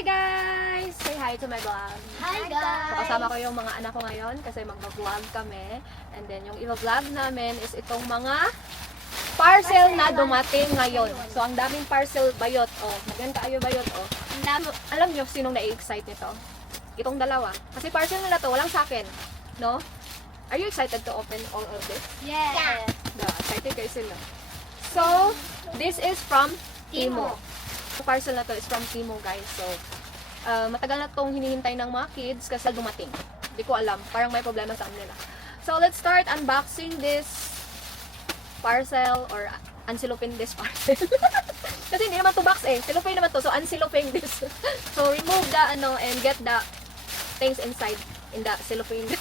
Hi guys! Say hi to my vlog. Hi guys! Kasama ko yung mga anak ko ngayon kasi mag-vlog kami. And then yung i-vlog namin is itong mga parcel na dumating ngayon. So ang daming parcel bayot. Oh, maganda kayo bayot. Oh. Alam nyo sinong na-excite nito? Itong dalawa. Kasi parcel nila to, walang sa akin. No? Are you excited to open all of this? Yes! Yeah, excited kayo sila. So, this is from Timo. Yung parcel na to is from Timo, guys. So, matagal na tong hinihintay ng mga kids kasi dumating. Hindi ko alam. Parang may problema sa nila. So, let's start unboxing this parcel or unsiloping this parcel. Kasi hindi naman to box eh. Siloping naman to. So, unsiloping this. So, remove the and get the things inside in the cellophane.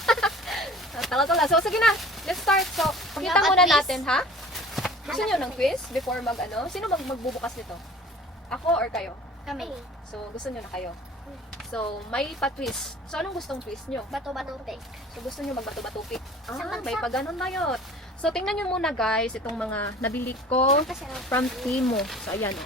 Tala-tala. So, sige na. Let's start. So, pakita muna natin, ha? Gusto nyo ng quiz before Sino magbubukas nito? Ako or kayo? Kami. So, gusto nyo na kayo. So, may pa-twist. So, anong gustong twist nyo? Bato-bato pick. So, gusto nyo magbato-bato pick? May pa-ganon na yun. So, tingnan nyo muna guys, itong mga nabili ko from Timo. So, ayan o.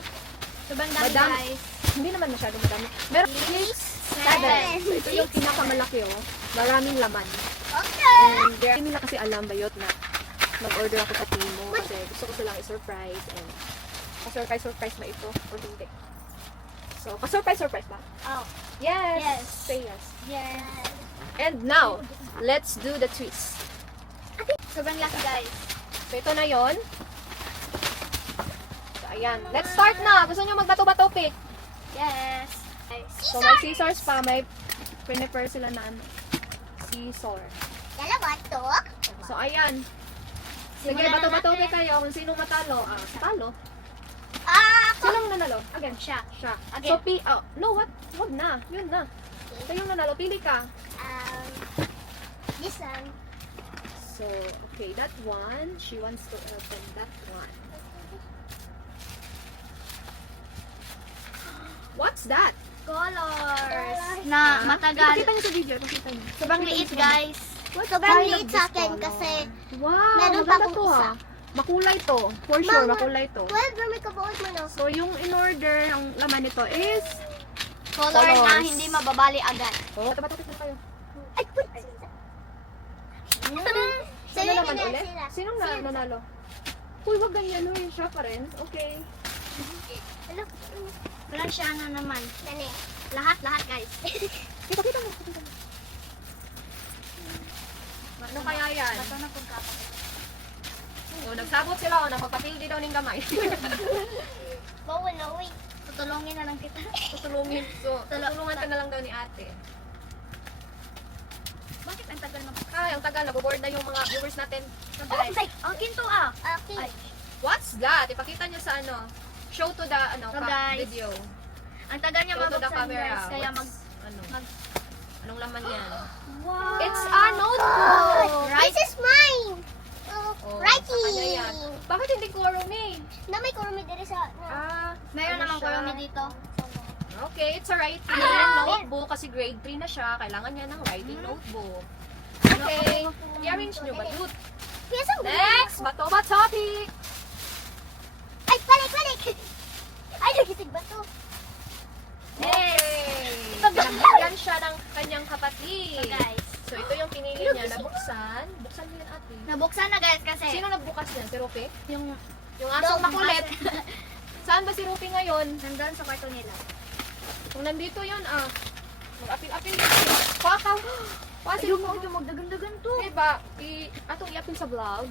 Sobrang dami Madami. guys. Hindi naman masyado madami. Meron 6, 7. So, ito yung pinakamalaki o. Maraming laman. Okay! And hindi nila kasi alam bayot na mag-order ako sa Timo kasi gusto ko silang i-surprise and pa-surprise ba ito o hindi. So, pa-surprise ba? Oh. Yes! Yes. Say yes. Yes. And now, let's do the twist. Sobrang laki guys. So, ito na yon. So, ayan. Let's start na! Gusto nyo magbato-bato pick? Yes. So, may scissors pa. May prepare sila na scissor. Dalawa to? So, ayan. Sige, Simulan na bato-bato natin. pick kayo. Kung sinong matalo, talo. Ako! Sinong nanalo? Again. Siya. Siya. Okay. So, no, what? Wag na. Yun na. Ito yung nanalo. Pili ka. This one. So, okay, that one. She wants to open that one. What's that? Colors. Na matagal. Ipakita niyo sa video. Ipakita niyo. Sobrang liit guys. Sobrang liit sa akin kasi Wow, Meron pa maganda akong to isa. ha. Makulay to. For sure, Mama, makulay to. 12 na may kabuot mo no. So, yung in-order, ang laman nito is... Color na Colors. hindi mababali agad. Oh, tapat-tapat na kayo. Ay, put! Sino naman sila, ulit? sila. Sinong nanalo? Uy, wag ganyan. Uy, siya pa rin. Okay. Hello? Wala siya na naman. Dali. Lahat guys. Kita mo. Kita mo. Ano kaya yan? Bato na kung kapag. Oh, nagsabot sila. Napagpapildi daw ng gamay. Bawal na, uy. Tutulungin na lang kita. Tutulungin. So, tutulungan ka na lang daw ni ate. Bakit ang tagal na? Ay, ang tagal. Naboboard na yung mga viewers natin. So, guys. Akin to ah. Okay. Ay. What's that? Ipakita nyo sa show to the So, guys. video. Ang tagal niya Show to the mabuksan camera. guys. Kaya What's- anong laman yan? Wow. It's a notebook! This is mine. Oh, Righty. sa kanya yan. Bakit hindi kurumi? Na may kurumi diri sa... Meron Ano namang siya? kurumi dito. Okay, it's a writing notebook kasi grade 3 na siya. Kailangan niya ng writing notebook. Okay, i-arrange nyo ba? Good. Yes, ang Next, bato ba topic? Ay, balik! Ay, nagitig ba to? Okay. Pinabigyan siya ng kanyang kapatid. So, guys. So, ito yung pinili niya na buksan. Buksan mo yan, ate. Nabuksan na guys kasi Sino nagbukas yan? Si Rupi? yung Yung asong Dog. makulit. Saan ba si Rupi ngayon? nandun sa kwarto nila. Kung nandito yun, mag-apil-apil dito. Pakaw! Pasi mo. Magdagan-dagan to. Diba? Atong i-apil sa vlog.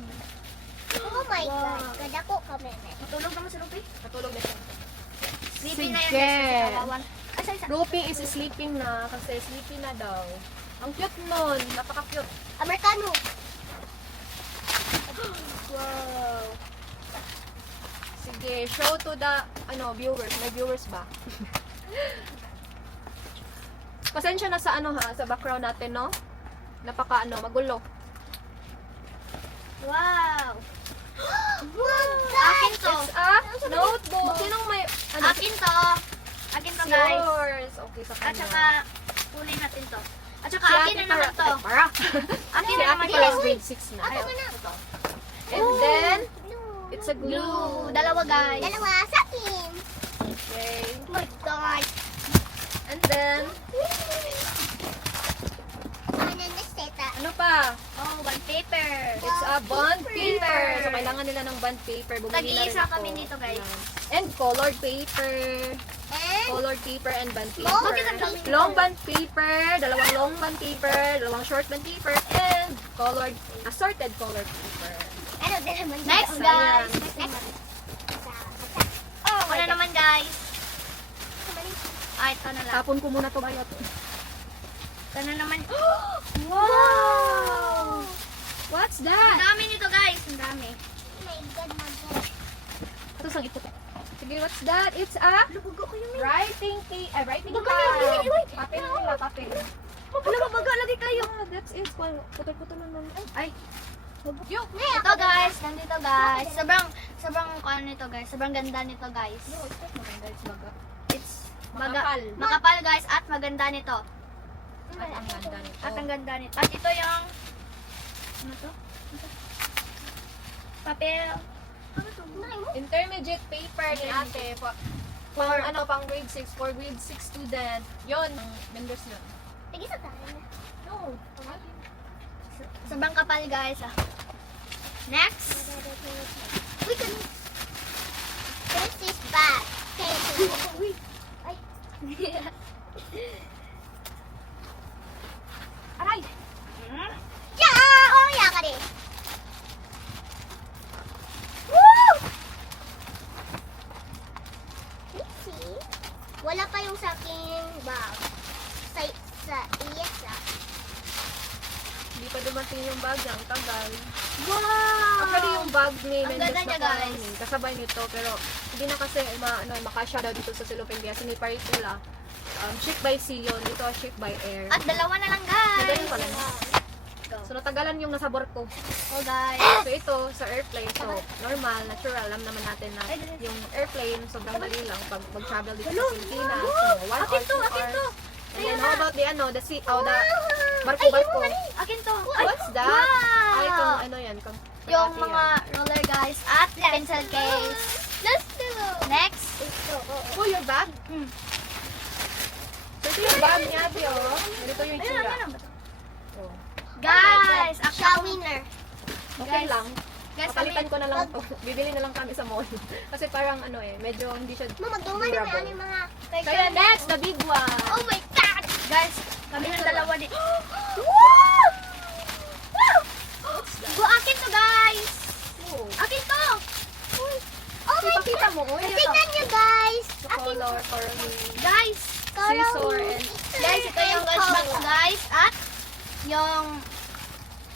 Oh my Wow. God. Kada ko kami. Matulog naman si Rupi. Matulog na siya. Sleepy na yan Sige. guys kasi kawawan. Ay, isa. Rupi is sleeping na kasi sleepy na daw. Ang cute nun. Napaka-cute. Amerikano. Wow. Sige, show to the viewers. May viewers ba? Pasensya na sa sa background natin, no? Napaka magulo. Wow. Akin Akin to. It's a notebook. Sinong may Akin to. Akin to guys. yours. Okay, sa At kanya. saka kunin natin to. At saka Si akin ate na naman para- to. Ay, para. Akin Si na ate naman pala to. grade 6 na. Ako na. Ito. And then, it's a glue. Blue. Dalawa guys. Dalawa sa akin. Okay. Oh my God. And then, Ano na seta? ano pa? Oh, bond paper. It's a bond paper. So, kailangan nila ng bond paper. Bumili na rin Tag-iisa ako. kami dito, guys. Ayan. And colored paper. And Colored paper and band paper. Long band Long band paper, dalawang long band paper, dalawang short band paper, and colored, assorted colored paper. ano din naman? Next, So, guys. ayan. Next. Oh, ako na naman, guys. Ay, ito na lang. Tapon ko muna to bayot. Ito na naman. Wow! What's Ang that? dami nito, guys. Ang dami. My God, my God. Ito sang ito. Sige, what's that? It's a Lubugo ko yung writing writing Baga, pad. wait. Papel nila, papel. Ano ba, baga, lagi kayo. Yeah, that's it. Putol-putol lang naman. Ay, Yo! ito, guys. Nandito, guys. Sobrang, ano nito, guys. Sobrang ganda nito, guys. No, it's not maganda. It's baga. It's Makapal. makapal, guys. At maganda nito. At ang ganda nito. At ang ganda nito. At ito yung, ano to? Papel. Ano to? Intermediate paper ni ate. Pang grade 6. For grade 6 student. Yun. Members yun. Tigisa tayo. No. Sobrang kapal, guys. Ah. Next. Uy, ganun. This is bad. Uy. Ay. Aray! Yeah! Oh, yeah ka din. Woo! Let's see. Wala pa yung sa aking bag. Sa iyas ah. Hindi pa dumating yung bag. Ang tagal. Wow! Actually, yung bag ni Ang Mendes ganda niya, na guys. kasabay nito. Pero, hindi na kasi makasya daw dito sa Silopendia. Sinipare nila. Ship by sea yun. Dito, ship by air. At dalawa na lang, guys. Ganun pala. So, natagalan yung nasa barko. Oh, guys. So, ito, sa airplane. So, normal, natural. Alam naman natin na yung airplane, sobrang dali lang pag mag-travel dito sa Pilipinas. So, 1 hour, 2 hours. And then, how about the sea, the barko-barko? Akin to. What's that? Wow! Ay, itong ano yan. Yung mga roller, guys. At pencil case. Let's do. Next. Ito. Oh, your bag? Hmm. So, ito yung bag niya, Ate, oh. Ganito yung Ayun, itsura. ayun. Oh. Guys, Siya winner. Okay Guys, lang. guys, Papalitan ko na lang to. Bibili na lang kami sa mall. Kasi parang medyo hindi siya Mama, duman na durable. yung mga... Kaya next, the big one. Oh my God! Guys, kami ng dalawa din. Woo! Go, akin to, guys! Oh. Akin to! Oh my Ipakita mo, oh. Tingnan niyo, guys. The color for me. Guys! Scissor and... Guys, ito yung lunchbox, guys. At yung...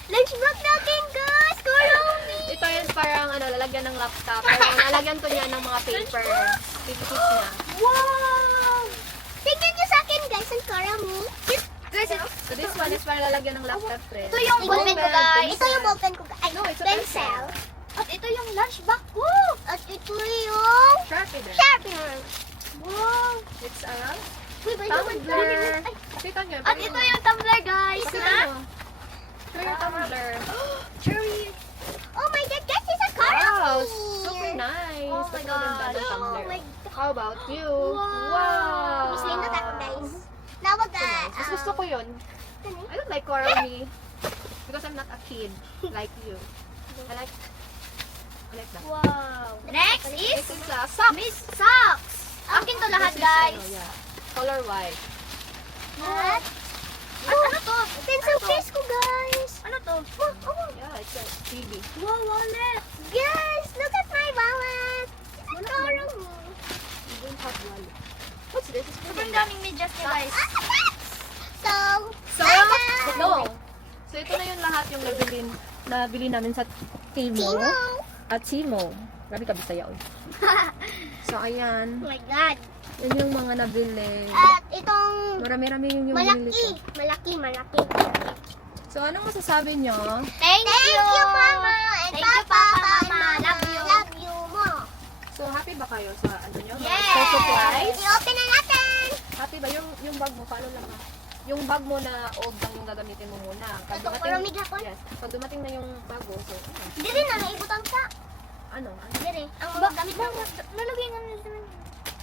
Lunchbox natin, guys. Kurumi. Ito yung parang lalagyan ng laptop. Pero lalagyan to niya ng mga paper. Paper clips niya. Wow! Tingnan niyo sa akin, guys. Ang karami. Guys, So this one is para lalagyan ng laptop friend. ito yung ballpen ko, guys. Ito yung ballpen ko. Ay, No, it's a pencil. At ito yung lunchbox ko. At ito yung Sharpie din. sharpener. Wow! It's a Uy, ba tumbler. Ay, Pakita niyo. At ito yung tumbler, guys. Pakita Na? mo. Ito yung tumbler. Cherry. oh my God, guys, it's a Wow, karami. super nice. Oh my Napakaganda ng God. tumbler. Oh my God. How about you? Wow. Miss Linda, tayo, guys. Nawag ka. Mas gusto ko yun. I don't like coral me because I'm not a kid like you. I like that. Wow. Next is This is a sock. Miss Socks. Akin to lahat, This is, guys. yeah. Color white. At, At ano to? pencil case ko, guys. Ano to? Yeah, it's a TV. Wow, wallet. Guys, look at my wallet. It's a karami. You don't have wallet. What's this? It's Sobrang daming medyas niya, guys. So, So, no. So, ito na yung lahat yung nabili namin sa Timo. Timo. At Timo. Grabe ka bisaya, oy. So, ayan. Oh my God. Yan yung mga nabili. At itong Marami-rami yung binili malaki, ko. malaki. So, anong masasabi nyo? Thank you, Mama. And Thank you, Papa. Papa, Mama. Love you. Love you, mo. So, happy ba kayo sa ano nyo? Yes! Sa supplies? I-open na natin. Happy ba? Yung bag mo, paano lang ha? Yung bag mo na old lang yung gagamitin mo muna. Pag Ito, kuramig hapon. yes, pag dumating na yung bago, so, Hindi rin na naibutang sa. ano? Hindi rin. Ang mga gamit mo. Nalagay nga nila.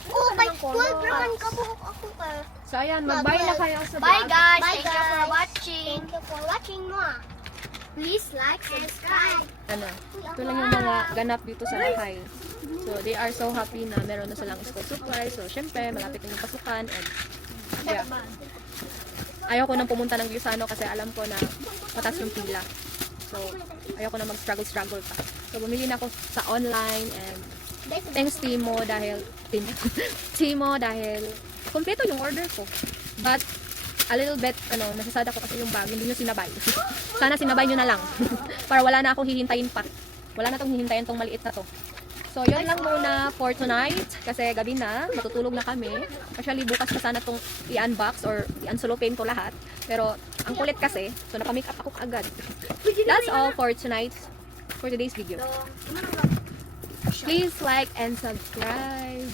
Oh, kay ng color. full brand ka buhok ako ka. So, So, ayan, mag-bye na kayo sa Bye vlog. guys. Bye, Thank you for guys. watching. Thank you for watching more. Please like, subscribe. Ano, ito lang yung mga ganap dito sa bahay. So, they are so happy na meron na silang school supply. So, syempre, malapit na yung pasukan. And, yeah. Ayaw ko nang pumunta ng Giusano kasi alam ko na mataas yung pila. So, ayaw ko na mag-struggle pa. So, bumili na ako sa online and thanks Timo dahil Timo dahil kompleto yung order ko. But, a little bit, nasasada ko kasi yung bag, hindi nyo sinabay. Sana sinabay nyo na lang. Para wala na akong hihintayin pa. Wala na tong hihintayin tong maliit na to. So, yun lang muna for tonight. Kasi gabi na, matutulog na kami. Actually, bukas pa sana tong i-unbox or i-unsolopin ko lahat. Pero, ang kulit kasi, so naka-make up ako agad. That's all for tonight, for today's video. Please like and subscribe.